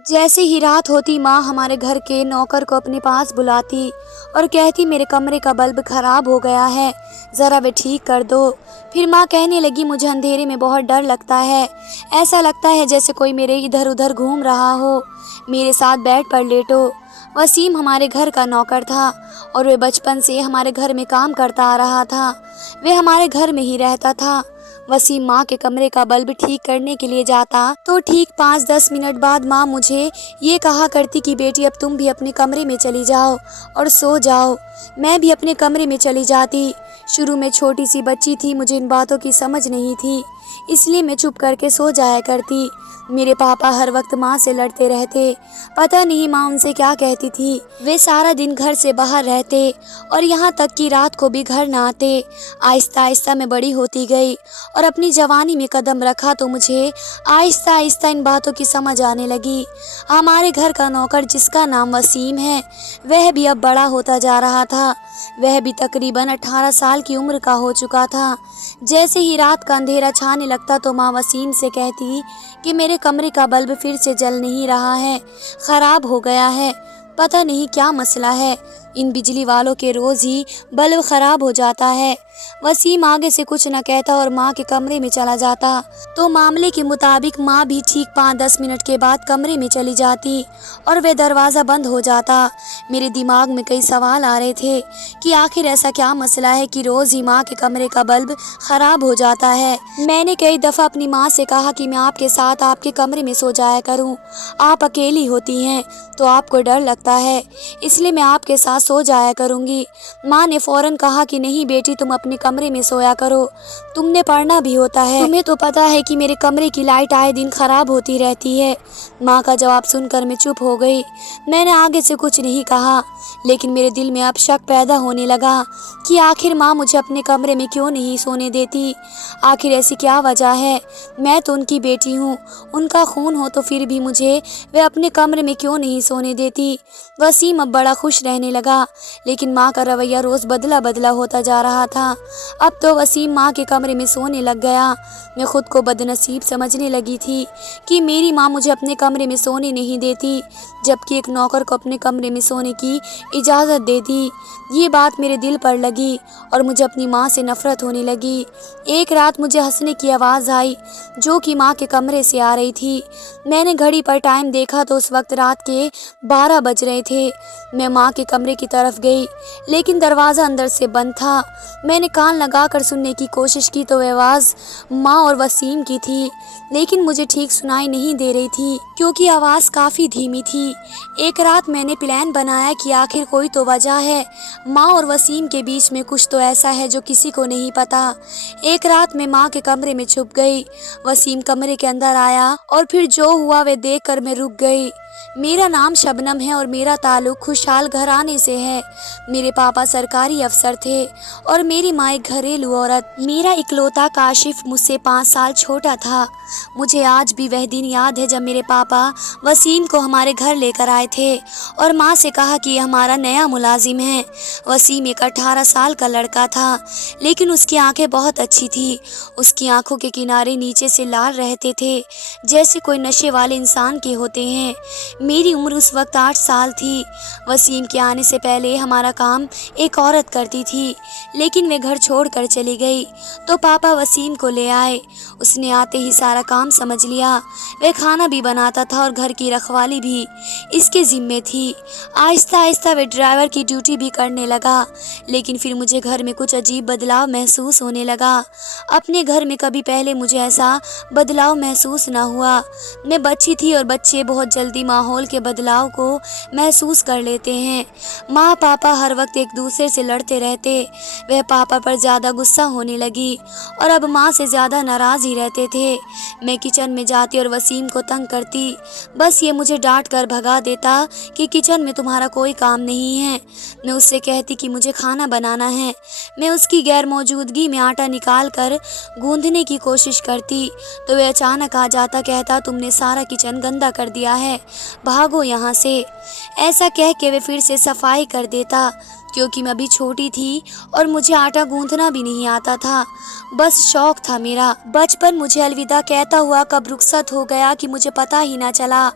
جیسے ہی رات ہوتی ماں ہمارے گھر کے نوکر کو اپنے پاس بلاتی اور کہتی میرے کمرے کا بلب خراب ہو گیا ہے، ذرا وہ ٹھیک کر دو۔ پھر ماں کہنے لگی مجھے اندھیرے میں بہت ڈر لگتا ہے، ایسا لگتا ہے جیسے کوئی میرے ادھر ادھر گھوم رہا ہو، میرے ساتھ بیڈ پر لیٹو۔ وسیم ہمارے گھر کا نوکر تھا اور وہ بچپن سے ہمارے گھر میں کام کرتا آ رہا تھا، وہ ہمارے گھر میں ہی رہتا تھا۔ وسیم ماں کے کمرے کا بلب ٹھیک کرنے کے لیے جاتا تو ٹھیک 5-10 منٹ بعد ماں مجھے یہ کہا کرتی کہ بیٹی اب تم بھی اپنے کمرے میں چلی جاؤ اور سو جاؤ۔ میں بھی اپنے کمرے میں چلی جاتی۔ شروع میں چھوٹی سی بچی تھی، مجھے ان باتوں کی سمجھ نہیں تھی، اس لیے میں چپ کر کے سو جایا کرتی۔ میرے پاپا ہر وقت ماں سے لڑتے رہتے، پتہ نہیں ماں ان سے کیا کہتی تھی۔ وہ سارا دن گھر سے باہر رہتے اور یہاں تک کہ رات کو بھی گھر نہ آتے۔ آہستہ آہستہ میں بڑی ہوتی گئی اور اپنی جوانی میں قدم رکھا تو مجھے آہستہ آہستہ ان باتوں کی سمجھ آنے لگی۔ ہمارے گھر کا نوکر جس کا نام وسیم ہے، وہ بھی اب بڑا ہوتا جا رہا تھا، وہ بھی تقریباً 18 سال کی عمر کا ہو چکا تھا۔ جیسے ہی رات کا اندھیرا چھانے لگتا تو ماں وسیم سے کہتی کہ میرے کمرے کا بلب پھر سے جل نہیں رہا ہے، خراب ہو گیا ہے، پتہ نہیں کیا مسئلہ ہے، ان بجلی والوں کے روز ہی بلب خراب ہو جاتا ہے۔ وسیم آگے سے کچھ نہ کہتا اور ماں کے کمرے میں چلا جاتا تو معاملے کے مطابق ماں بھی ٹھیک 5-10 منٹ کے بعد کمرے میں چلی جاتی اور وہ دروازہ بند ہو جاتا۔ میرے دماغ میں کئی سوال آ رہے تھے کہ آخر ایسا کیا مسئلہ ہے کہ روز ہی ماں کے کمرے کا بلب خراب ہو جاتا ہے۔ میں نے کئی دفعہ اپنی ماں سے کہا کہ میں آپ کے ساتھ آپ کے کمرے میں سو جایا کروں، آپ اکیلی ہوتی ہیں تو آپ کو ڈر لگتا ہے، اس لیے میں آپ کے ساتھ سو جایا کروں گی۔ ماں نے فوراً کہا کہ نہیں بیٹی تم اپنے کمرے میں سویا کرو، تم نے پڑھنا بھی ہوتا ہے، تمہیں تو پتہ ہے کہ میرے کمرے کی لائٹ آئے دن خراب ہوتی رہتی ہے۔ ماں کا جواب سن کر میں چپ ہو گئی۔ میں نے آگے سے کچھ نہیں کہا، لیکن میرے دل میں اب شک پیدا ہونے لگا کہ آخر ماں مجھے اپنے کمرے میں کیوں نہیں سونے دیتی، آخر ایسی کیا وجہ ہے، میں تو ان کی بیٹی ہوں، ان کا خون ہو تو پھر بھی مجھے وہ اپنے کمرے میں کیوں نہیں سونے دیتی۔ وسیم اب بڑا خوش رہنے لگا، لیکن ماں کا رویہ روز بدلا ہوتا جا رہا تھا۔ اب تو وسیم ماں کے کمرے میں سونے لگ گیا۔ میں خود کو بدنصیب سمجھنے لگی تھی کہ میری ماں مجھے اپنے کمرے میں سونے نہیں دیتی، جبکہ ایک نوکر کو اپنے کمرے میں سونے کی اجازت دے دی۔ یہ بات میرے دل پر لگی اور مجھے اپنی ماں سے نفرت ہونے لگی۔ ایک رات مجھے ہنسنے کی آواز آئی جو کہ ماں کے کمرے سے آ رہی تھی۔ میں نے گھڑی پر ٹائم دیکھا تو اس وقت رات کے 12 بج رہے تھے۔ میں ماں کے کمرے کی طرف گئی، لیکن دروازہ اندر سے بند تھا۔ میں نے کان لگا کر سننے کی کوشش کی تو وہ آواز ماں اور وسیم کی تھی، لیکن مجھے ٹھیک سنائی نہیں دے رہی تھی کیونکہ آواز کافی دھیمی تھی۔ ایک رات میں نے پلان بنایا کہ آخر کوئی تو وجہ ہے، ماں اور وسیم کے بیچ میں کچھ تو ایسا ہے جو کسی کو نہیں پتا۔ ایک رات میں ماں کے کمرے میں چھپ گئی، وسیم کمرے کے اندر آیا اور پھر جو ہوا وہ دیکھ کر میں رک گئی۔ میرا نام شبنم ہے اور میرا تعلق خوشحال گھرانے سے ہے۔ میرے پاپا سرکاری افسر تھے اور میری ماں ایک گھریلو عورت۔ میرا اکلوتا کاشف مجھ سے 5 سال چھوٹا تھا۔ مجھے آج بھی وہ دن یاد ہے جب میرے پاپا وسیم کو ہمارے گھر لے کر آئے تھے اور ماں سے کہا کہ یہ ہمارا نیا ملازم ہے۔ وسیم ایک 18 سال کا لڑکا تھا، لیکن اس کی آنکھیں بہت اچھی تھی۔ اس کی آنکھوں کے کنارے نیچے سے لال رہتے تھے جیسے کوئی نشے والے انسان کے ہوتے ہیں۔ میری عمر اس وقت 8 سال تھی۔ وسیم کے آنے سے پہلے ہمارا کام ایک عورت کرتی تھی، لیکن وہ گھر چھوڑ کر چلی گئی تو پاپا وسیم کو لے آئے۔ اس نے آتے ہی سارا کام سمجھ لیا، وہ کھانا بھی بناتا تھا اور گھر کی رکھوالی بھی اس کے ذمے تھی۔ آہستہ آہستہ وہ ڈرائیور کی ڈیوٹی بھی کرنے لگا، لیکن پھر مجھے گھر میں کچھ عجیب بدلاؤ محسوس ہونے لگا۔ اپنے گھر میں کبھی پہلے مجھے ایسا بدلاؤ محسوس نہ ہوا۔ میں بچی تھی اور بچے بہت جلدی ماحول کے بدلاؤ کو محسوس کر لیتے ہیں۔ ماں پاپا ہر وقت ایک دوسرے سے لڑتے رہتے، وہ پاپا پر زیادہ غصہ ہونے لگی اور اب ماں سے زیادہ ناراض ہی رہتے تھے۔ میں کچن میں جاتی اور وسیم کو تنگ کرتی، بس یہ مجھے ڈانٹ کر بھگا دیتا کہ کچن میں تمہارا کوئی کام نہیں ہے۔ میں اس سے کہتی کہ مجھے کھانا بنانا ہے۔ میں اس کی غیر موجودگی میں آٹا نکال کر گوندھنے کی کوشش کرتی تو وہ اچانک آ جاتا، کہتا تم نے سارا کچن گندا کر دیا ہے، بھاگو یہاں سے۔ ایسا کہہ کے وہ پھر سے صفائی کر دیتا क्योंकि मैं अभी छोटी थी और मुझे आटा गूंथना भी नहीं आता था, बस शौक था मेरा। बचपन मुझे अलविदा कहता हुआ कब रुखसत हो गया कि मुझे पता ही ना चला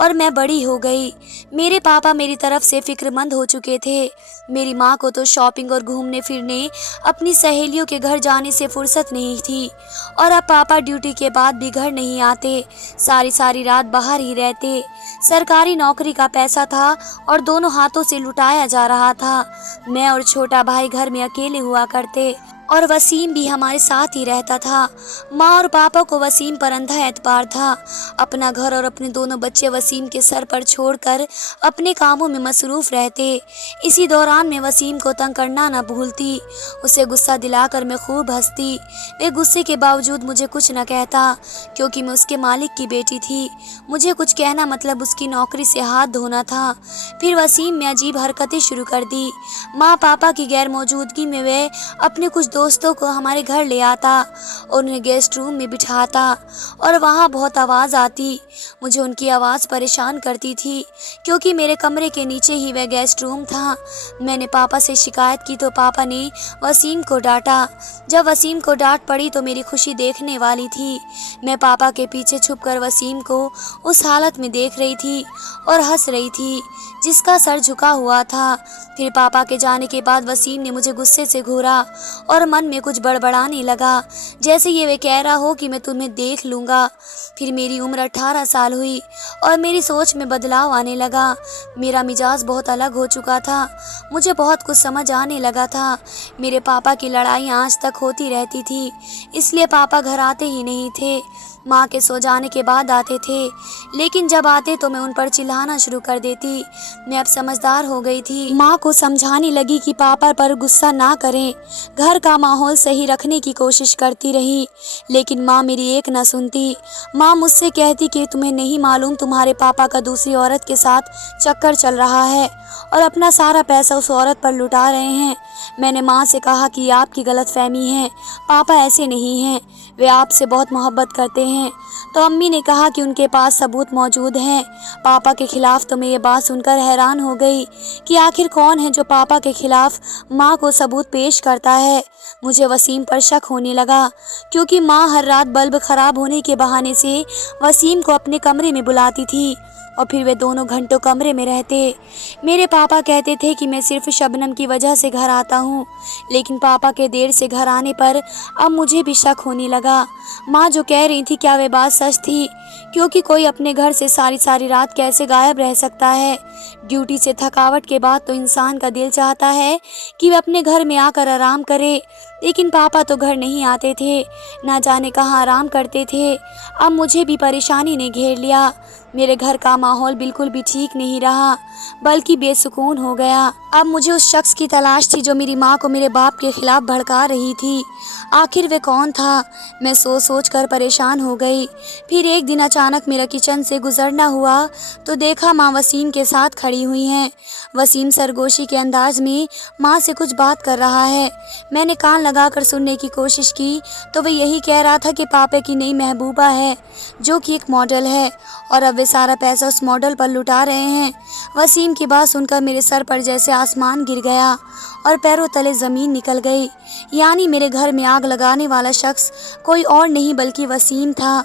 और मैं बड़ी हो गई। मेरे पापा मेरी तरफ से फिक्रमंद हो चुके थे। मेरी माँ को तो शॉपिंग और घूमने फिरने, अपनी सहेलियों के घर जाने से फुर्सत नहीं थी और अब पापा ड्यूटी के बाद भी घर नहीं आते, सारी सारी रात बाहर ही रहते। सरकारी नौकरी का पैसा था और दोनों हाथों से लुटाया जा रहा था। मैं और छोटा भाई घर में अकेले हुआ करते और वसीम भी हमारे साथ ही रहता था। माँ और पापा को वसीम पर अंधा एतबार था। अपना घर और अपने दोनों बच्चे वसीम के सर पर छोड़कर अपने कामों में मसरूफ़ रहते। इसी दौरान मैं वसीम को तंग करना न भूलती, उसे गुस्सा दिलाकर मैं खूब हंसती। वे गुस्से के बावजूद मुझे कुछ न कहता, क्योंकि मैं उसके मालिक की बेटी थी। मुझे कुछ कहना मतलब उसकी नौकरी से हाथ धोना था। फिर वसीम में अजीब हरकतें शुरू कर दी। माँ पापा की गैर मौजूदगी में वे अपने कुछ दोस्तों को हमारे घर ले आता और उन्हें गेस्ट रूम में बिठाता और वहाँ बहुत आवाज़ आती। मुझे उनकी आवाज़ परेशान करती थी, क्योंकि मेरे कमरे के नीचे ही वह गेस्ट रूम था। मैंने पापा से शिकायत की तो पापा ने वसीम को डांटा। जब वसीम को डांट पड़ी तो मेरी खुशी देखने वाली थी। मैं पापा के पीछे छुपकर वसीम को उस हालत में देख रही थी और हंस रही थी जिसका सर झुका हुआ था। फिर पापा के जाने के बाद वसीम ने मुझे गुस्से से घूरा और मन में कुछ बड़बड़ाने लगा, जैसे ये वे कह रहा हो कि मैं तुम्हें देख लूँगा। फिर मेरी उम्र 18 साल हुई और मेरी सोच में बदलाव आने लगा। मेरा मिजाज बहुत अलग हो चुका था। मुझे बहुत कुछ समझ आने लगा था। मेरे पापा की लड़ाइयाँ आज तक होती रहती थी, इसलिए पापा घर आते ही नहीं थे। माँ के सो जाने के बाद आते थे, लेकिन जब आते तो मैं उन पर चिल्लाना शुरू कर देती। मैं अब समझदार हो गई थी। माँ को समझाने लगी कि पापा पर गुस्सा ना करें, घर का माहौल सही रखने की कोशिश करती रही, लेकिन माँ मेरी एक न सुनती। माँ मुझसे कहती कि तुम्हें नहीं मालूम तुम्हारे पापा का दूसरी औरत के साथ चक्कर चल रहा है और अपना सारा पैसा उस औरत पर लुटा रहे हैं। मैंने माँ से कहा कि आपकी गलतफहमी है, पापा ऐसे नहीं हैं, वे आपसे बहुत मोहब्बत करते हैं। तो अम्मी ने कहा कि उनके पास सबूत मौजूद हैं पापा के खिलाफ। तो मैं ये बात सुनकर हैरान हो गई कि आखिर कौन है जो पापा के खिलाफ माँ को सबूत पेश करता है। मुझे वसीम पर शक होने लगा, क्योंकि माँ हर रात बल्ब खराब होने के बहाने से वसीम को अपने कमरे में बुलाती थी और फिर वे दोनों घंटों कमरे में रहते। मेरे पापा कहते थे कि मैं सिर्फ शबनम की वजह से घर आता हूँ, लेकिन पापा के देर से घर आने पर अब मुझे भी शक होने लगा। माँ जो कह रही थी, क्या वे बात सच थी? क्योंकि कोई अपने घर से सारी सारी रात कैसे गायब रह सकता है? ड्यूटी से थकावट के बाद तो इंसान का दिल चाहता है कि वे अपने घर में आकर आराम करे, लेकिन पापा तो घर नहीं आते थे, ना जाने कहाँ आराम करते थे। अब मुझे भी परेशानी ने घेर लिया। मेरे घर का माहौल बिल्कुल भी ठीक नहीं रहा, बल्कि बेसुकून हो गया। अब मुझे उस शख्स की तलाश थी जो मेरी माँ को मेरे बाप के खिलाफ भड़का रही थी। आखिर वे कौन था? मैं सोच सोच कर परेशान हो गई। फिर एक दिन अचानक मेरा किचन से गुजरना हुआ तो देखा माँ वसीम के साथ खड़ी हुई हैं। वसीम सरगोशी के अंदाज में माँ से कुछ बात कर रहा है। मैंने कान लगाकर सुनने की कोशिश की तो वे यही कह रहा था कि पापा की नई महबूबा है, जो कि एक मॉडल है, और अब वे सारा पैसा उस मॉडल पर लुटा रहे हैं। वसीम की बात सुनकर मेरे सर पर जैसे आसमान गिर गया और पैरों तले ज़मीन निकल गई। यानी मेरे घर में आग लगाने वाला शख्स कोई और नहीं बल्कि वसीम था।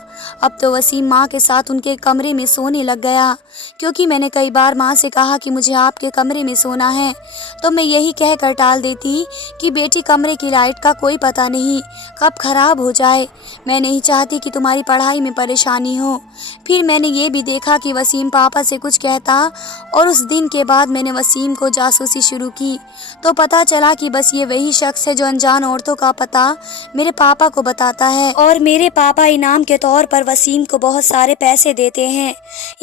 अब तो वसीम माँ के साथ उनके कमरे में सोने लग गया, क्योंकि मैंने कई बार माँ से कहा कि मुझे आपके कमरे में सोना है, तो मैं यही कह कर टाल देती कि बेटी कमरे की लाइट का कोई पता नहीं कब खराब हो जाए, मैं नहीं चाहती कि तुम्हारी पढ़ाई में परेशानी हो। फिर मैंने ये भी देखा कि वसीम पापा से कुछ कहता, और उस दिन के बाद मैंने वसीम को जासूसी शुरू की तो पता चला कि बस ये वही शख्स है जो अनजान औरतों का पता मेरे पापा को बताता है, और मेरे पापा इनाम के तौर पर वसीम को बहुत सारे पैसे देते हैं।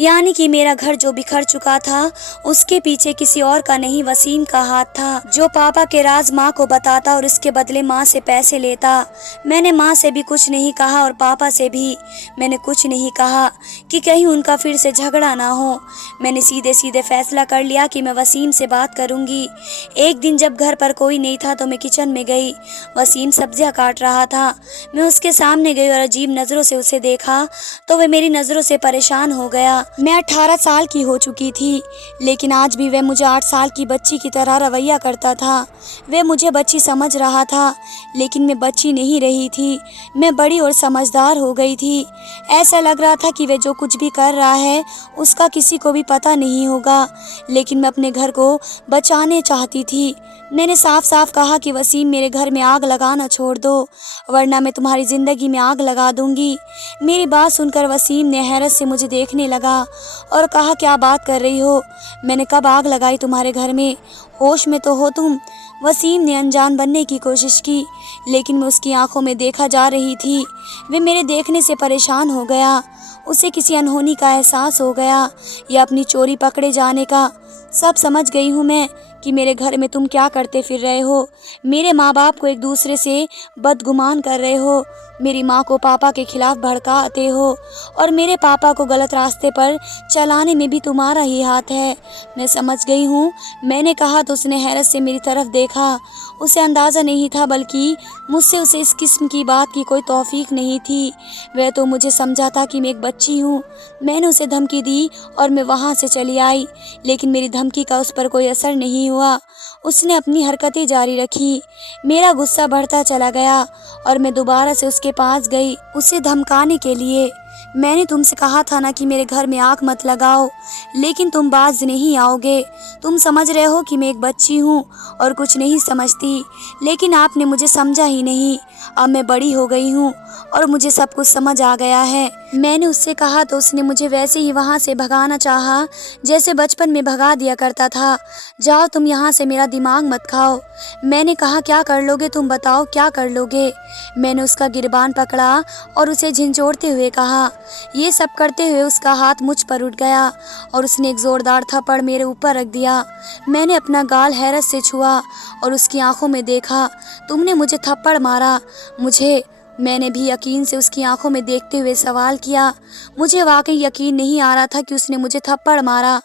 यानी कि मेरा घर जो बिखर चुका था उसके पीछे किसी और का नहीं, वसीम का हाथ था, जो पापा के राज माँ को बताता और इसके बदले माँ से पैसे लेता। मैंने माँ से भी कुछ नहीं कहा और पापा से भी मैंने कुछ नहीं कहा कि कहीं उनका फिर से झगड़ा ना हो। मैंने सीधे सीधे फैसला कर लिया कि मैं वसीम से बात करूं लूँगी। एक दिन जब घर पर कोई नहीं था तो मैं किचन में गई। वसीम सब्जियां काट रहा था। मैं उसके सामने गई और अजीब नज़रों से उसे देखा तो वह मेरी नज़रों से परेशान हो गया। मैं 18 साल की हो चुकी थी, लेकिन आज भी वह मुझे 8 साल की बच्ची की तरह रवैया करता था। वह मुझे बच्ची समझ रहा था, लेकिन मैं बच्ची नहीं रही थी। मैं बड़ी और समझदार हो गई थी। ऐसा लग रहा था कि वह जो कुछ भी कर रहा है उसका किसी को भी पता नहीं होगा, लेकिन मैं अपने घर को बचाने चाहती थी। मैंने साफ साफ कहा कि वसीम, मेरे घर में आग लगाना छोड़ दो, वरना मैं तुम्हारी ज़िंदगी में आग लगा दूंगी। मेरी बात सुनकर वसीम ने हैरत से मुझे देखने लगा और कहा, क्या बात कर रही हो? मैंने कब आग लगाई तुम्हारे घर में? होश में तो हो तुम? वसीम ने अनजान बनने की कोशिश की, लेकिन मैं उसकी आंखों में देखा जा रही थी। वे मेरे देखने से परेशान हो गया। उसे किसी अनहोनी का एहसास हो गया या अपनी चोरी पकड़े जाने का। सब समझ गई हूँ मैं कि मेरे घर में तुम क्या करते फिर रहे हो। मेरे माँ बाप को एक दूसरे से बदगुमान कर रहे हो। मेरी माँ को पापा के खिलाफ भड़काते हो और मेरे पापा को गलत रास्ते पर चलाने में भी तुम्हारा ही हाथ है। मैं समझ गई हूँ, मैंने कहा तो उसने हैरत से मेरी तरफ देखा। उसे अंदाज़ा नहीं था, बल्कि मुझसे उसे इस किस्म की बात की कोई तौफीक नहीं थी। वह तो मुझे समझा था कि मैं एक बच्ची हूँ। मैंने उसे धमकी दी और मैं वहाँ से चली आई, लेकिन मेरी धमकी का उस पर कोई असर नहीं हुआ। उसने अपनी हरकतें जारी रखी। मेरा गुस्सा बढ़ता चला गया और मैं दोबारा से उसके पास गई, उसे धमकाने के लिए। मैंने तुमसे कहा था ना कि मेरे घर में आग मत लगाओ, लेकिन तुम बाज नहीं आओगे। तुम समझ रहे हो कि मैं एक बच्ची हूँ और कुछ नहीं समझती, लेकिन आपने मुझे समझा ही नहीं। अब मैं बड़ी हो गई हूँ और मुझे सब कुछ समझ आ गया है। मैंने उससे कहा तो उसने मुझे वैसे ही वहाँ से भगाना चाहा जैसे बचपन में भगा दिया करता था। जाओ तुम यहाँ से, मेरा दिमाग मत खाओ। मैंने कहा, क्या कर लोगे तुम, बताओ क्या कर लोगे? मैंने उसका गिरबान पकड़ा और उसे झिंझोड़ते हुए कहा। ये सब करते हुए उसका हाथ मुझ पर उठ गया और उसने एक ज़ोरदार थप्पड़ मेरे ऊपर रख दिया। मैंने अपना गाल हैरत से छुआ और उसकी आंखों में देखा। तुमने मुझे थप्पड़ मारा? मुझे? मैंने भी यकीन से उसकी आंखों में देखते हुए सवाल किया। मुझे वाकई यकीन नहीं आ रहा था कि उसने मुझे थप्पड़ मारा।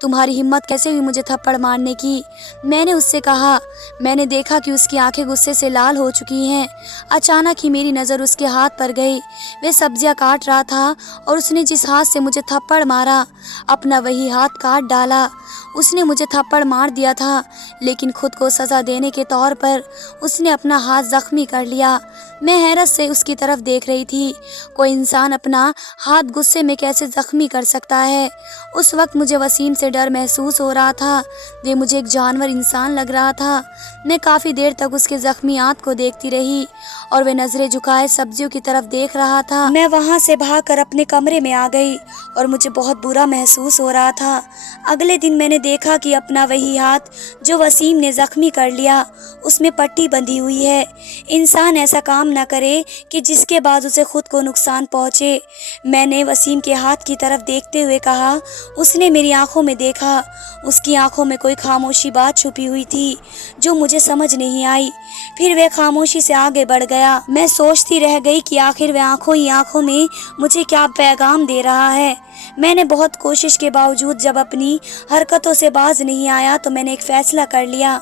तुम्हारी हिम्मत कैसे हुई मुझे थप्पड़ मारने की? मैंने उससे कहा। मैंने देखा कि उसकी आंखें गुस्से से लाल हो चुकी हैं। अचानक ही मेरी नज़र उसके हाथ पर गई। वह सब्जियां काट रहा था और उसने जिस हाथ से मुझे थप्पड़ मारा, अपना वही हाथ काट डाला। उसने मुझे थप्पड़ मार दिया था, लेकिन खुद को सज़ा देने के तौर पर उसने अपना हाथ ज़ख्मी कर लिया। मैं हैरत से उसकी तरफ देख रही थी। कोई इंसान अपना हाथ गुस्से में कैसे ज़ख्मी कर सकता है? उस वक्त मुझे वसीम से डर महसूस हो रहा था। वे मुझे एक जानवर इंसान लग रहा था। मैं काफ़ी देर तक उसके ज़ख्मी हाथ को देखती रही और वह नज़रें झुकाए सब्जियों की तरफ देख रहा था। मैं वहाँ से भागकर अपने कमरे में आ गई और मुझे बहुत बुरा महसूस हो रहा था। अगले दिन मैंने देखा कि अपना वही हाथ जो वसीम ने ज़ख्मी कर लिया, उसमें पट्टी बंधी हुई है। इंसान ऐसा काम ना करे कि जिसके बाद उसे खुद को नुकसान पहुँचे। मैंने वसीम के हाथ की तरफ देखते हुए कहा। उसने मेरी आंखों में देखा। उसकी आंखों में कोई खामोशी बात छुपी हुई थी जो मुझे समझ नहीं आई। फिर वह खामोशी से आगे बढ़ गया। मैं सोचती रह गई कि आखिर वह आंखों ही आंखों में मुझे क्या पैगाम दे रहा है। मैंने बहुत कोशिश के बावजूद जब अपनी हरकतों से बाज नहीं आया तो मैंने एक फ़ैसला कर लिया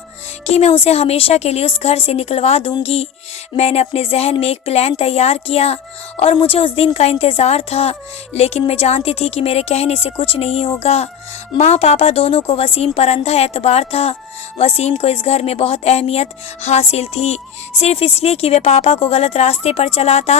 कि मैं उसे हमेशा के लिए उस घर से निकलवा दूंगी। मैंने अपने जहन में एक प्लान तैयार किया और मुझे उस दिन का इंतज़ार था, लेकिन मैं जानती थी कि मेरे कहने से कुछ नहीं होगा। माँ पापा दोनों को वसीम पर अंधा एतबार था। वसीम को इस घर में बहुत अहमियत हासिल थी, सिर्फ इसलिए कि वह पापा को गलत रास्ते पर चलाता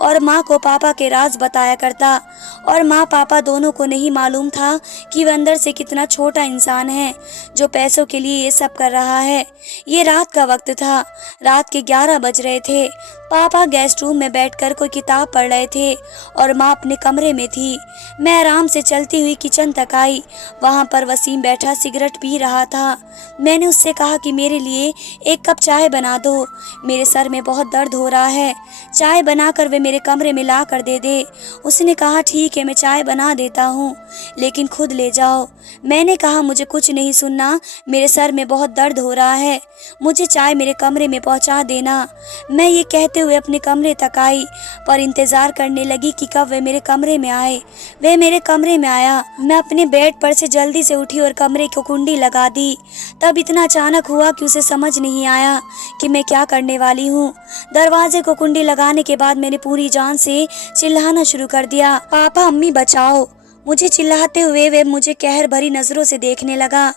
और माँ को पापा के राज बताया करता। और माँ पापा दोनों को नहीं मालूम था कि वह अंदर से कितना छोटा इंसान है जो पैसों के लिए ये सब कर रहा है। ये रात का वक्त था। रात के 11 बज रहे थे। पापा गेस्ट रूम में बैठकर कोई किताब पढ़ रहे थे और माँ अपने कमरे में थी। मैं आराम से चलती हुई किचन तक आई। वहाँ पर वसीम बैठा सिगरेट पी रहा था। मैंने उससे कहा कि मेरे लिए एक कप चाय बना दो, मेरे सर में बहुत दर्द हो रहा है। चाय बनाकर वे मेरे कमरे में ला कर दे दे। उसने कहा, ठीक है मैं चाय बना देता हूँ, लेकिन खुद ले जाओ। मैंने कहा, मुझे कुछ नहीं सुनना, मेरे सर में बहुत दर्द हो रहा है, मुझे चाय मेरे कमरे में पहुँचा देना। मैं ये कहते रोते हुए अपने कमरे तक आई, पर इंतजार करने लगी कि कब वह मेरे कमरे में आए। वह मेरे कमरे में आया। मैं अपने बेड पर से जल्दी से उठी और कमरे को कुंडी लगा दी। तब इतना अचानक हुआ कि उसे समझ नहीं आया कि मैं क्या करने वाली हूँ। दरवाजे को कुंडी लगाने के बाद मैंने पूरी जान से चिल्लाना शुरू कर दिया, पापा, अम्मी, बचाओ। मुझे चिल्लाते हुए वे मुझे कहर भरी नजरों से देखने लगा।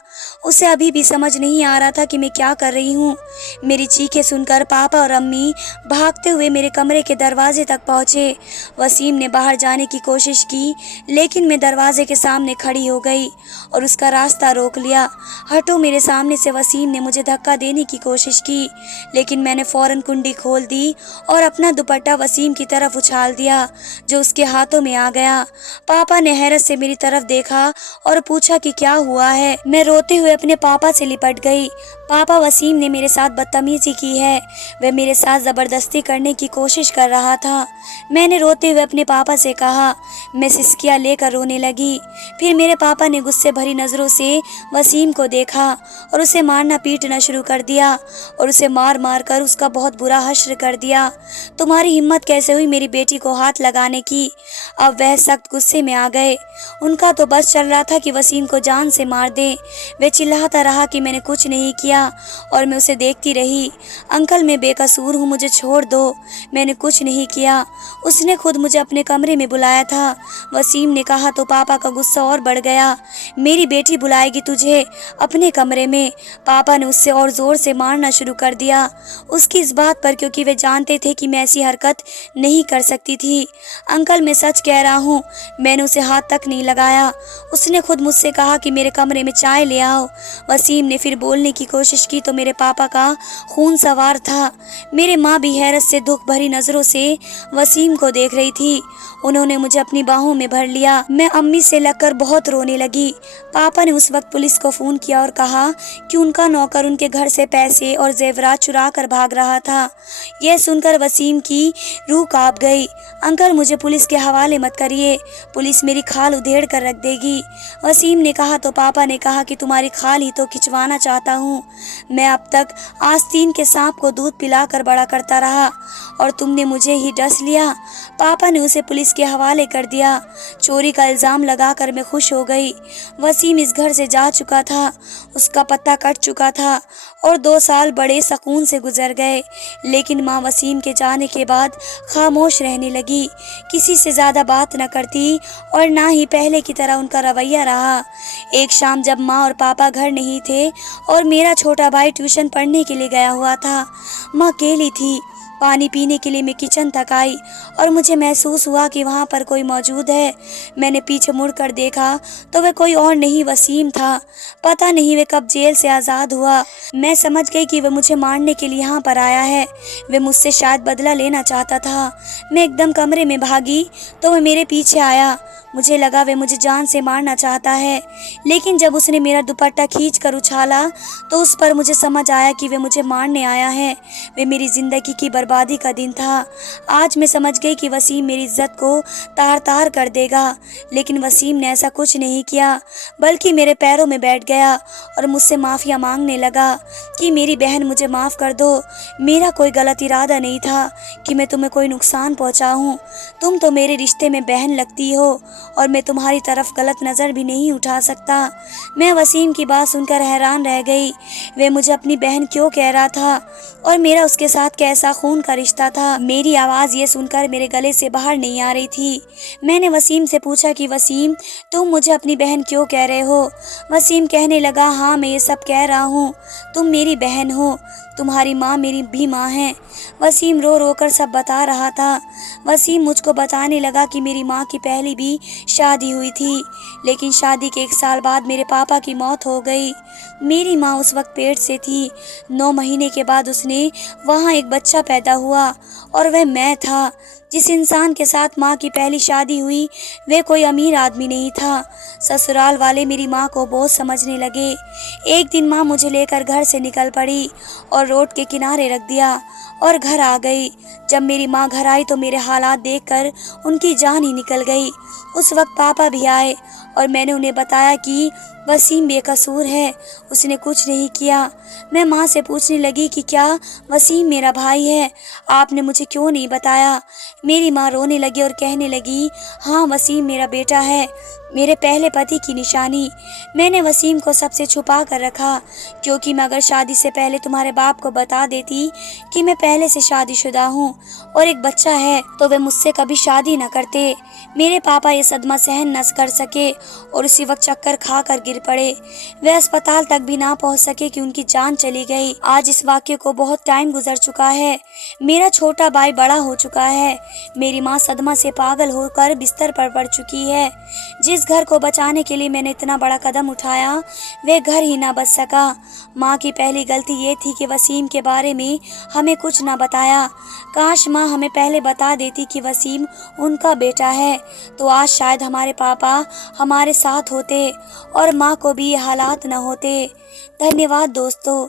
उसे अभी भी समझ नहीं आ रहा था कि मैं क्या कर रही हूँ। मेरी चीखें सुनकर पापा और अम्मी भागते हुए मेरे कमरे के दरवाजे तक पहुँचे। वसीम ने बाहर जाने की कोशिश की, लेकिन मैं दरवाजे के सामने खड़ी हो गई और उसका रास्ता रोक लिया। हटो मेरे सामने से। वसीम ने मुझे धक्का देने की कोशिश की, लेकिन मैंने फौरन कुंडी खोल दी और अपना दुपट्टा वसीम की तरफ उछाल दिया, जो उसके हाथों में आ गया। पापा ने हैरत से मेरी तरफ देखा और पूछा कि क्या हुआ है। मैं रोते हुए अपने पापा से लिपट गई। पापा, वसीम ने मेरे साथ बदतमीजी की है। वह मेरे साथ जबरदस्ती करने की कोशिश कर रहा था। मैंने रोते हुए अपने पापा से कहा। मैं सिसकियां लेकर रोने लगी। फिर मेरे पापा ने गुस्से भरी नजरों से वसीम को देखा और उसे मारना पीटना शुरू कर दिया और उसे मार मार कर उसका बहुत बुरा हश्र कर दिया। तुम्हारी हिम्मत कैसे हुई मेरी बेटी को हाथ लगाने की? अब वह सख्त गुस्से में आ गए। उनका तो बस चल रहा था कि वसीम को जान से मार दें। वह चिल्लाता रहा कि मैंने कुछ नहीं किया और मैं उसे देखती रही। अंकल, मैं बेकसूर हूँ, मुझे छोड़ दो, मैंने कुछ नहीं किया। उसने खुद मुझे अपने कमरे में बुलाया था। वसीम ने कहा तो पापा का गुस्सा और बढ़ गया। मेरी बेटी बुलाएगी तुझे अपने कमरे में। पापा ने उससे और जोर से मारना शुरू कर दिया, उसकी इस बात पर क्योंकि वे जानते थे कि मैं ऐसी हरकत नहीं कर सकती थी। अंकल, मैं सच कह रहा हूँ, मैंने उसे हाथ तक नहीं लगाया। उसने खुद मुझसे कहा कि मेरे कमरे में चाय ले आओ। वसीम ने फिर बोलने की कोशिश की तो मेरे पापा का खून सवार था। मेरे माँ भी हैरत से दुख भरी नजरों से वसीम को देख रही थी। उन्होंने मुझे अपनी बाहों में भर लिया। मैं अम्मी से लगकर बहुत रोने लगी। पापा ने उस वक्त पुलिस को फोन किया और कहा कि उनका नौकर उनके घर से पैसे और जेवरात चुरा कर भाग रहा था। यह सुनकर वसीम की रूह कांप गई। अंकल, मुझे पुलिस के हवाले मत करिए, पुलिस मेरी खाल उधेड़ कर रख देगी। वसीम ने कहा तो पापा ने कहा कि तुम्हारी खाल ही तो खिंचवाना चाहता हूँ। मैं अब तक आस्तीन के सांप को दूध पिलाकर बड़ा करता रहा और तुमने मुझे ही डस लिया। पापा ने उसे पुलिस के हवाले कर दिया। चोरी का इल्जाम लगाकर मैं खुश हो गई। वसीम इस घर से जा चुका था, उसका पत्ता कट चुका था और 2 साल बड़े सुकून से गुजर गए। लेकिन माँ वसीम के जाने के बाद खामोश रहने लगी, किसी से ज्यादा बात न करती और ना ही पहले की तरह उनका रवैया रहा। एक शाम जब माँ और पापा घर नहीं थे और मेरा छोटा भाई ट्यूशन पढ़ने के लिए गया हुआ था, माँ अकेली थी। पानी पीने के लिए मैं किचन तक आई और मुझे महसूस हुआ कि वहाँ पर कोई मौजूद है। मैंने पीछे मुड़कर देखा तो वह कोई और नहीं, वसीम था। पता नहीं वह कब जेल से आज़ाद हुआ। मैं समझ गई कि वह मुझे मारने के लिए यहाँ पर आया है। वह मुझसे शायद बदला लेना चाहता था। मैं एकदम कमरे में भागी तो वह मेरे पीछे आया। मुझे लगा वह मुझे जान से मारना चाहता है, लेकिन जब उसने मेरा दुपट्टा खींच कर उछाला तो उस पर मुझे समझ आया कि वह मुझे मारने आया है। वह मेरी जिंदगी की बर्बादी का दिन था। आज मैं समझ गई कि वसीम मेरी इज्जत को तार तार कर देगा, लेकिन वसीम ने ऐसा कुछ नहीं किया, बल्कि मेरे पैरों में बैठ गया और मुझसे माफ़िया मांगने लगा कि मेरी बहन मुझे माफ़ कर दो। मेरा कोई गलत इरादा नहीं था कि मैं तुम्हें कोई नुकसान पहुँचाऊँ। तुम तो मेरे रिश्ते में बहन लगती हो और मैं तुम्हारी तरफ गलत नज़र भी नहीं उठा सकता। मैं वसीम की बात सुनकर हैरान रह गई। वह मुझे अपनी बहन क्यों कह रहा था और मेरा उसके साथ कैसा खून का रिश्ता था। मेरी आवाज़ ये सुनकर मेरे गले से बाहर नहीं आ रही थी। मैंने वसीम से पूछा कि वसीम, तुम मुझे अपनी बहन क्यों कह रहे हो? वसीम कहने लगा, हाँ, मैं ये सब कह रहा हूँ, तुम मेरी बहन हो, तुम्हारी माँ मेरी भी माँ है। वसीम रो रो कर सब बता रहा था। वसीम मुझको बताने लगा कि मेरी माँ की पहले भी शादी हुई थी, लेकिन शादी के 1 साल बाद मेरे पापा की मौत हो गई। मेरी माँ उस वक्त पेट से थी। 9 महीने के बाद उसने वहाँ एक बच्चा पैदा हुआ और वह मैं था। जिस इंसान के साथ माँ की पहली शादी हुई वह कोई अमीर आदमी नहीं था। ससुराल वाले मेरी माँ को बोझ समझने लगे। एक दिन माँ मुझे लेकर घर से निकल पड़ी और रोड के किनारे रख दिया और घर आ गई। जब मेरी माँ घर आई तो मेरे हालात देखकर उनकी जान ही निकल गई। उस वक्त पापा भी आए اور میں نے انہیں بتایا کہ وسیم بے قصور ہے، اس نے کچھ نہیں کیا۔ میں ماں سے پوچھنے لگی کہ کیا وسیم میرا بھائی ہے، آپ نے مجھے کیوں نہیں بتایا؟ میری ماں رونے لگی اور کہنے لگی ہاں وسیم میرا بیٹا ہے، میرے پہلے پتی کی نشانی۔ میں نے وسیم کو سب سے چھپا کر رکھا، کیونکہ میں اگر شادی سے پہلے تمہارے باپ کو بتا دیتی کہ میں پہلے سے شادی شدہ ہوں اور ایک بچہ ہے تو وہ مجھ سے کبھی شادی نہ کرتے۔ میرے پاپا یہ صدمہ سہن نہ کر سکے اور اسی وقت چکر کھا کر گر پڑے۔ وہ اسپتال تک بھی نہ پہنچ سکے کہ ان کی جان چلی گئی۔ آج اس واقعے کو بہت ٹائم گزر چکا ہے، میرا چھوٹا بھائی بڑا ہو چکا ہے، میری ماں صدمہ سے پاگل ہو کر بستر پر پڑ چکی ہے۔ جس گھر کو بچانے کے لیے میں نے اتنا بڑا قدم اٹھایا وہ گھر ہی نہ بچ سکا۔ ماں کی پہلی غلطی یہ تھی کہ وسیم کے بارے میں ہمیں کچھ نہ بتایا۔ کاش ماں ہمیں پہلے بتا دیتی کہ وسیم ان کا بیٹا ہے تو آج شاید ہمارے پاپا ہمارے ساتھ ہوتے اور ماں کو بھی یہ حالات نہ ہوتے۔ دھنیہ واد دوستو۔